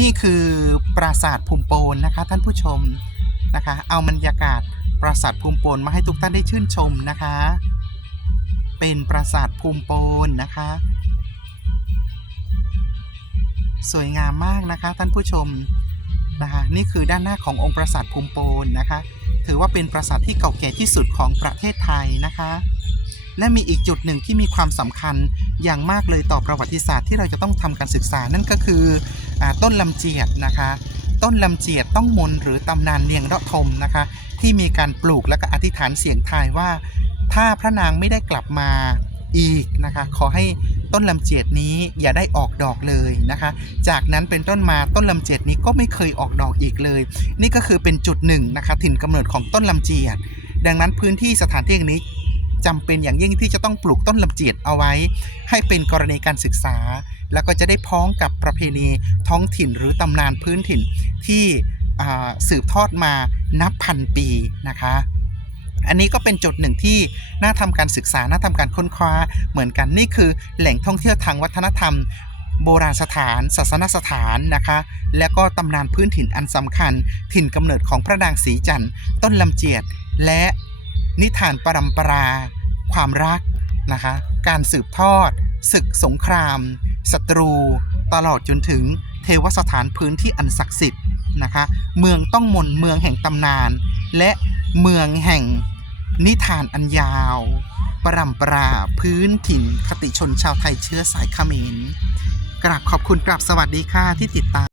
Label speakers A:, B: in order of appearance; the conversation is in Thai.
A: นี่คือปราสาทภูมิโปนนะคะ ท่านผู้ชมนะคะ เอาบรรยากาศปราสาทภูมิโปนมาให้ทุกท่านได้ชื่นชมนะคะ เป็นปราสาทภูมิโปนนะคะ สวยงามมากนะคะ ท่านผู้ชมนะคะ นี่คือด้านหน้าขององค์ปราสาทภูมิโปนนะคะ ถือว่าเป็นปราสาทที่เก่าแก่ที่สุดของประเทศไทยนะคะ และมีอีกจุดหนึ่งที่มีความสำคัญอย่างมากเลยต่อประวัติศาสตร์ที่เราจะต้องทำการศึกษานั่นก็คืออต้นลำเจียดนะคะ ต้นลำเจียดต้องมนหรือตำนานเนียงระทมนะคะ ที่มีการปลูกและก็อธิษฐานเสียงทายว่า ถ้าพระนางไม่ได้กลับมาอีกนะคะ ขอให้ต้นลำเจียดนี้อย่าได้ออกดอกเลยนะคะ จากนั้นเป็นต้นมาต้นลำเจียดนี้ก็ไม่เคยออกดอกอีกเลย นี่ก็คือเป็นจุดหนึ่งนะคะถิ่นกำเนิดของต้นลำเจียด ดังนั้นพื้นที่สถานที่นี้ จำเป็นอย่างยิ่งที่จะต้องปลูกต้นลำเจียดเอาไว้ ให้เป็นกรณีการศึกษา แล้วก็จะได้พ้องกับประเพณีท้องถิ่นหรือตำนานพื้นถิ่นที่สืบทอดมานับพันปีนะคะอันนี้ก็เป็นจุดหนึ่งที่น่าทำการศึกษา น่าทำการค้นคว้าเหมือนกันนี่คือแหล่งท่องเที่ยวทางวัฒนธรรม โบราณสถาน ศาสนสถานนะคะ และก็ตำนานพื้นถิ่นอันสำคัญ ถิ่นกำเนิดของพระนางสีจันทร์ต้นลำเจียด และ นิทานปรัมปรา ความรักนะคะ การสืบทอด ศึกสงคราม ศัตรู ตลอดจนถึงเทวสถานพื้นที่อันศักดิ์สิทธิ์นะคะ เมืองต้องมนเมืองแห่งตำนาน และเมืองแห่งนิทานอันยาว ปรัมปราพื้นถิ่นคติชนชาวไทยเชื้อสายเขมรกราบขอบคุณกราบสวัสดีค่ะที่ติดตาม